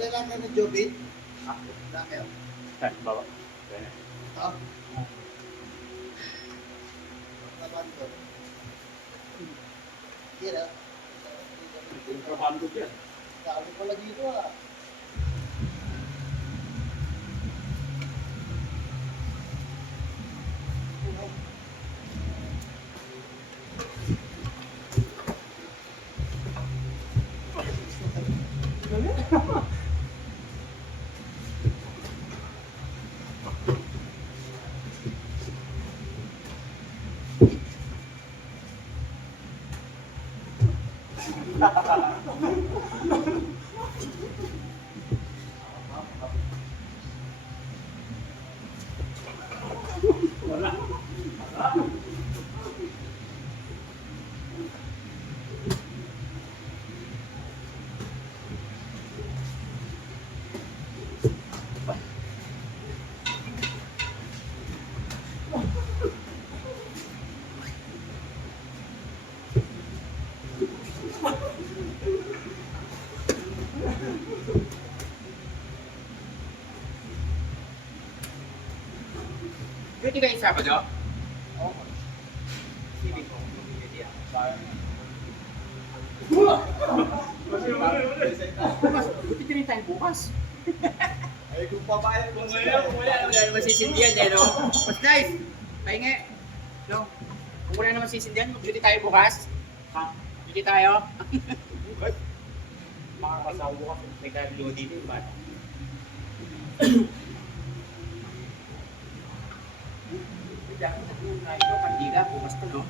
Kailangan ng Jobit. Lakay. Bawa. Ito. Laban ko. Kira. Kontrabando dyan. Dami pala dito ah. Pwede kayo Sabado? Oo. Sige ko. Pwede yan. Bukas, pwede rin tayo bukas. Ay, kung papayag mo Wala naman masisindihan eh, no? Mas nice! Pahingi! No? Kung wala naman sisindihan, mag-duty tayo bukas. Ha? Duty tayo? Bukas? Makakasawa bukas. May kaglo dito ba? Dapat na ito, kandila, bukas to, no?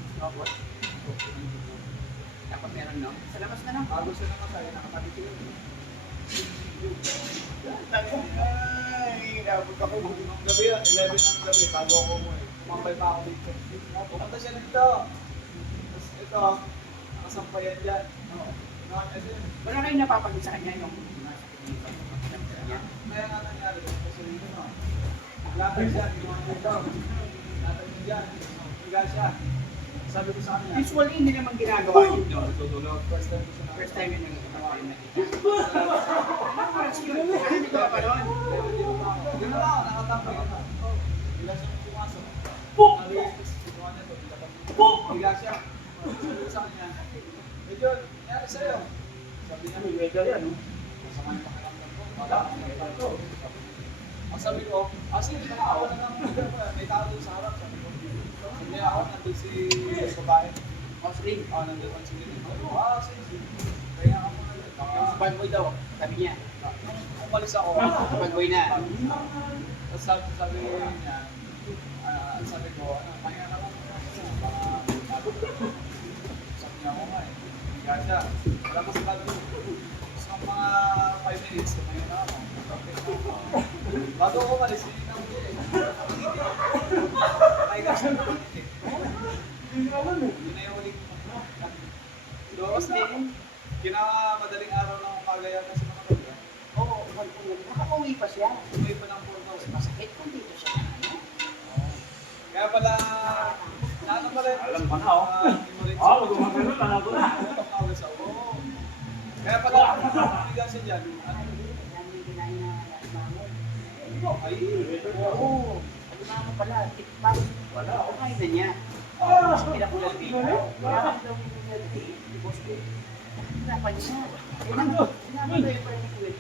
Dapat meron, no? Sa labas na, no? Bago siya naman sa'yo, nakapatid yun. Ay, inabot ako. Ng gabi yun, 11 ng gabi, bago ako mo eh. Kumambay pa ako dito. Pumunta siya dito. Tapos ito, nakasampayan dyan. Ginawa niya din. Wala kayong napapagod sa kanya yung nasa kanya. Kaya nga nangyari, kasi dito no. Latag siya, ginawa niya ito. Latag niya dyan. Higa siya. Sabi ko sa kanya. Usually, hindi naman ginagawa yun, no? Tutulog. First time ko siya nakita. First time yun nagkakaroon na kita. Anong oras yun? Ano nito pa ron? Gano'n lang ako, nakatampay ka na. Higa siya kung pumasok. Nalilis, ginawa niya ito. Higa siya. Sabi ko sa kanya. Medyo, nangyari sa'yo. Sabi niya, may weather yan, no? Masama yung pakiramdam ko. Wala, may weather ko. Ang sabi ko, sige, nakaawa na lang. May tao doon sa harap. Sabi ko, sabi niya ako, nandun si babae. Osling. Nandun ang sige. Sige. Kaya ako na. Yung bad boy daw, sabi niya. Nung umalis ako, Bad boy na. tapos sabi niya, sabi ko, kaya ka lang. Sabi niya ako nga eh. Higa siya. Wala pa sa bago. So mga 5 minutes, kumain na ako. Bago ako umalis, hindi na ako eh. Higa siya na eh. Hindi na yung ulit. Lumabas din. Madaling araw ng umaga yata sa mga kapila. Oo, nakauwi pa siya. Umuwi pa ng 4,000. Masakit kung dito siya. Kaya pala, naano pala yun? Alam pa na, oh. Gumagano na ako na. Kaya pala, higa siya dyan. Ay, Oo. Ano naman pala, tikpak. Wala, oh. Kumain na niya. Kasi pinakulat dito. Kaya daw pinakulat dito. Hinapan niya. Hinapan daw yung pala ni Kuya.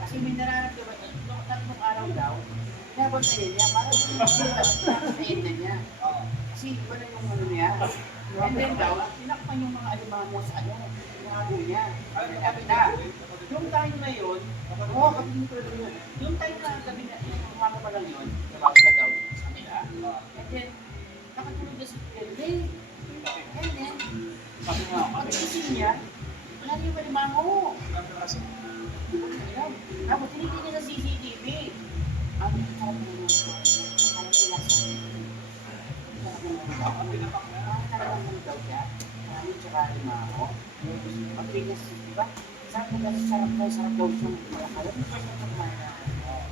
Kasi may nararamdaman niya. Tatlong araw daw. Hinapan na niya. Parang sinain na niya. Kasi iba na yung ano niya. And then daw, tinakpan yung mga alimango sa ano. Inago niya. Yung time na yun, oo, kapag ko rin yun. Yung time na gabi na, yung umaga pa lang yun, nalawag ka daw sa kanila. And then, nakatulog na si Kuya. And then, pag-isip niya, wala niyo ba limango? Tapos tinitin niya sa CCTV. Ang sarap na naman. Parang ilasa. Talagang ano daw siya. Maraming tsaka limango. Pag-inas, di ba? Sarap daw siya malakalat.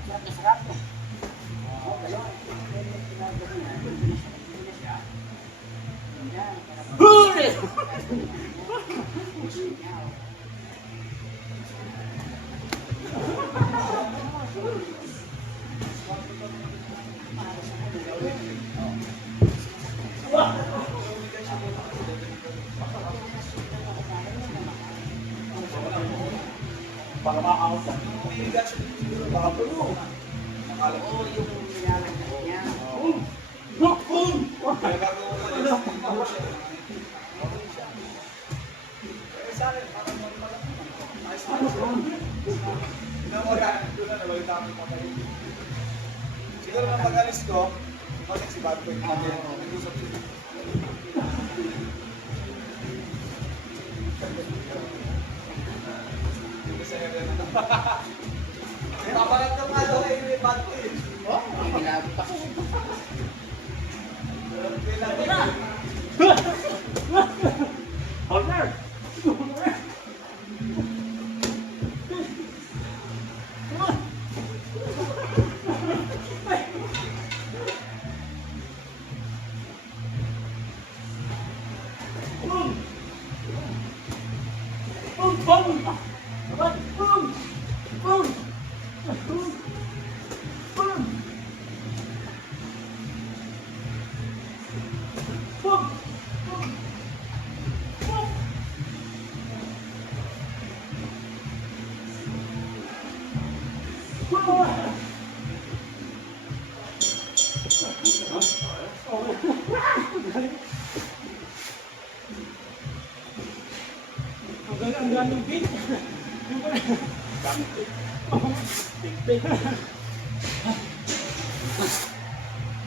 Sarap na sarap. Oo, gano'n. Ginagawa niya, hindi na siya. Yan, parang Para ma-out. Yung umiigat siya siguro, baka puno. Akala ko, Oo, yung nilalagyan niya. kaya gagawin ko yun. Hindi siya. Okay siya. Kaya sa akin, parang normal lang. Ayos na siya. Pinamura, doon na, nabalita kami pa kayo. Siguro nang pag-alis ko, bakit si Bato yung nag-usap siya. Kasi papalat ka nga daw eh, may Bato eh. Oh, may ginagawa pa. Corner! Ang galing beat. Tig-tig.